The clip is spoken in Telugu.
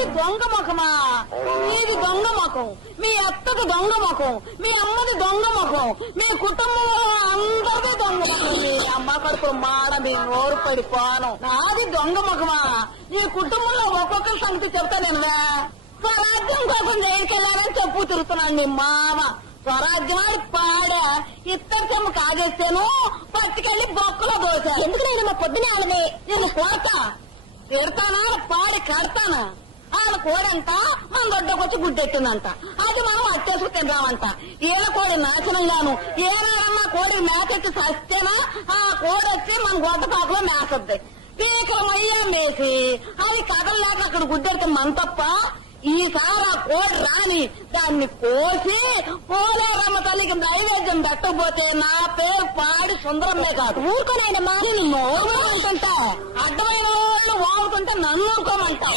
నాది దొంగ ముఖమా? మీది దొంగ ముఖం, మీ అత్తది దొంగ ముఖం, మీ అమ్మది దొంగ ముఖం, మీ కుటుంబంలో అందరిది దొంగ ముఖం. మీ అమ్మ కడుపు మాడ మీ నోరు పడిపోను. నాది దొంగ ముఖమా? ఈ కుటుంబంలో ఒక్కొక్కరి సంగతి చెప్తా నేను. స్వరాజ్యం కోసం జైలుకెళ్ళాలని చెప్పు తిరుగుతున్నాను మీ మామ. స్వరాజ్యం పాడ ఇత్తడి చెమ్ము కాగేస్తాను, పట్టుకెళ్ళి బొక్కలో దోశ. ఎందుకు నేను మా పొద్దునే ఆమె నేను కోరతా తిడతానా, పాడి కడతానా? ఆమె కోడంట మన దొడ్డకొచ్చి గుడ్డెట్టిందంట, అది మనం అట్టేసుకు తిందామంట. ఈల కోడి నాశనంగాను ఏనాడన్నా కోడి మేకెట్టి సస్తేనా ఆ కోడొచ్చి మన గొడ్డపాకులో మేసద్ది. పీకల మయ్యా మేసి అది కదలలేక అక్కడ గుడ్డెడితే మన తప్ప. ఈసారి ఆ కోడి రాని దాన్ని కోసి పోలేరమ్మ తల్లికి నైవేద్యం పెట్టకపోతే నా పేరు పాడి సుందరమ్మే కాదు. ఊరుకోనైనమ్మా, నేను నోరు ఉంటుంటా అడ్డమైన వాళ్ళు వాగుతుంటే నన్ను ఊరుకోమంటా.